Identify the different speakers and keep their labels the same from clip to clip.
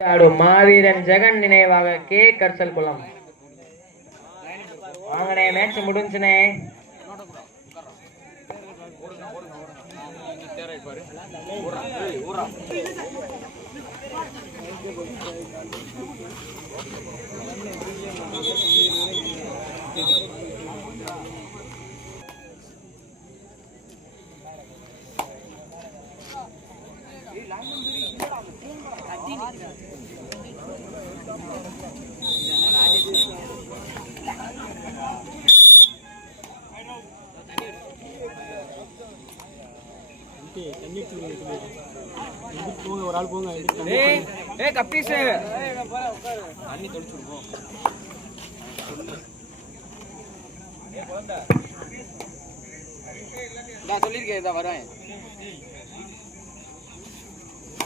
Speaker 1: ஆடும் மாவீரன் ஜெகன் நினைவாக கே. கர்சல் குளம் வாங்கனே மேட்ச் முடிஞ்சுனே
Speaker 2: ஏய் கப்பீஸ் நான் சொல்லியிருக்கேன் இதான் வரேன்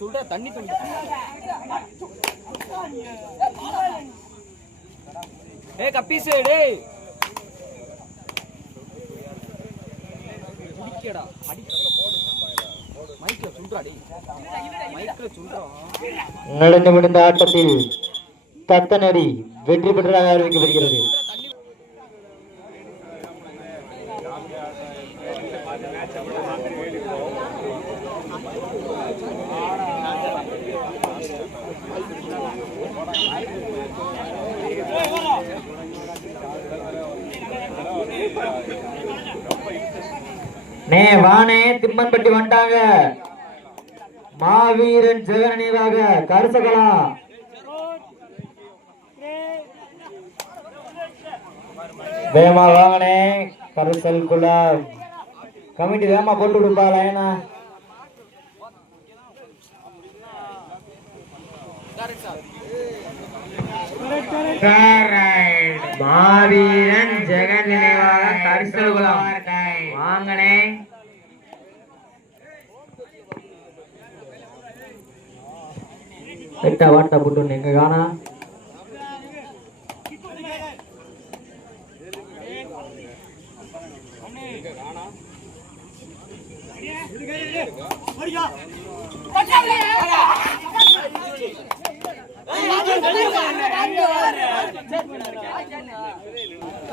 Speaker 2: சொல்ற தண்ணி தண்ணி. டேய் கப்பீஸ் டேய். குடிக்கடா அடி. மைக்ல சொல்றா டேய். மைக்ல சொல்றா.
Speaker 1: நடந்து முடிந்த ஆட்டத்தில் தத்தனரி வெற்றி பெற்றதாக அறிவிக்கப்படுகிறது. நே வானே திம்மன்பட்டி வந்தாங்க மாவீரன் ஜெகன் நினைவாக கருசகலா. வேமா வாங்கனே கருசல் குலம். கமிட்டி வேமா போட்டு விடுப்பா லைனா மாவீரன் ஜெகன் நினைவாக கரிசல் குலாம் வாங்கனே எட்டா வாட்டா போட்டு எங்க காணா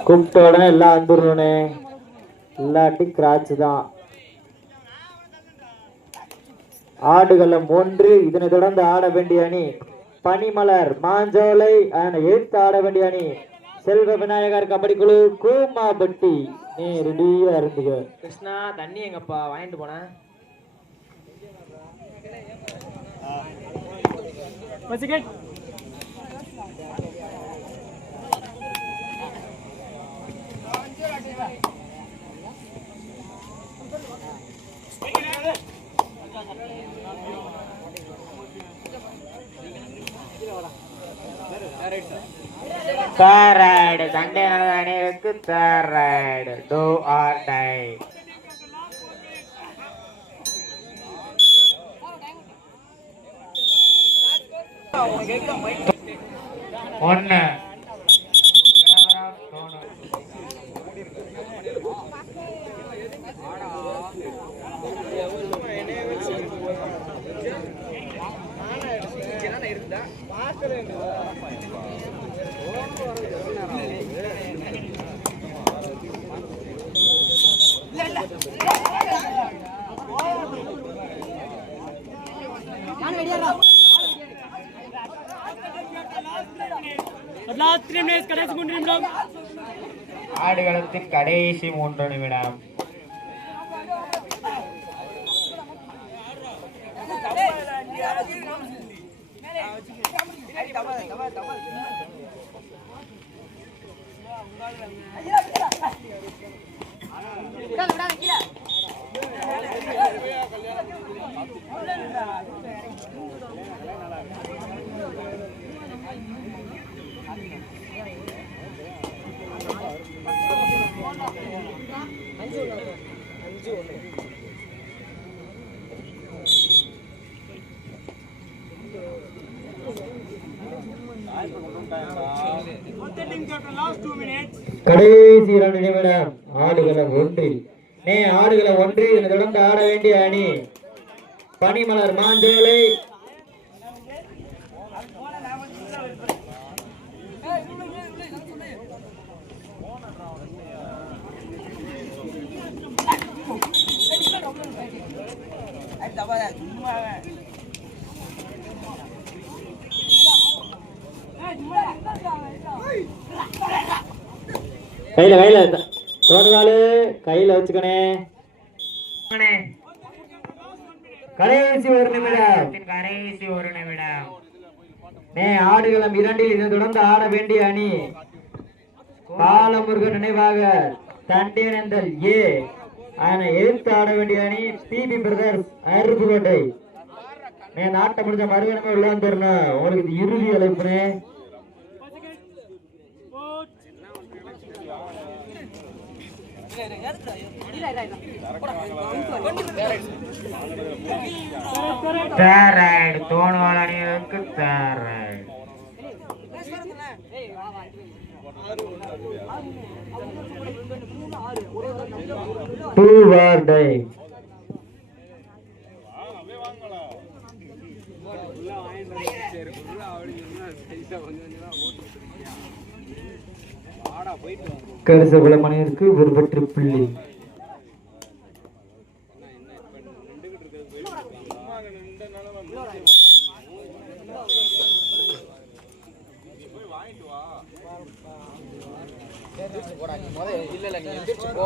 Speaker 1: கூப்பிட்ட உடனே எல்லாம் வந்துடணுனே இல்லாட்டி கிராச் தான். ஆடுகளம் ஒன்று இதனை தொடர்ந்து ஆட வேண்டிய அணி பனிமலர் மாஞ்சோலை எதிர்த்து ஆட வேண்டிய அணி செல்வ விநாயகர் கபடி குழு கூமாபட்டி. நீ ரெடியா இருந்துக கிருஷ்ணா தண்ணி எங்கப்பா? வாங்கிட்டு போனேன். தேர்ட் சண்டே அணிக்கு தேர்ட் டூ ஆர் டை ஒன்னு ஆடுகளத்தின் கடைசி மூன்று நிமிடம். கல்யாணம் கடைசி இரண்டு நிமிடம். ஆடுகளம் ஒன்றில். நே ஆடுகளம் ஒன்றில் இதனை தொடர்ந்து ஆட வேண்டிய அணி. பனிமலர் மாஞ்சோலை. கையில கையில. தோடுகாலு கையில வச்சுக்கணே கடைசி ஒரு நிமிடம். கடைசி ஒரு நிமிடம். நே ஆடுகளம் இரண்டில் இதனை தொடர்ந்து ஆட வேண்டிய அணி. பாலமுருகன் நினைவாக தண்டியனந்தல் ஏ. அதனை எதிர்த்து ஆட வேண்டிய அணி பிபி பிரதர்ஸ் அருப்புக்கோட்டை. நே நாட்டை முடிஞ்ச மறுகணமே உள்ள வந்துடணும். உங்களுக்கு இது இறுதி அழைப்புனே. தேராய்டு தோணுவாள் அணிவதற்கு தேராய்டு டூ வார்டை கரிசகுல மணியிற்கு ஒரு வெற்றி புள்ளி.
Speaker 2: இல்ல இல்ல நீ எந்திரிச்சு போ.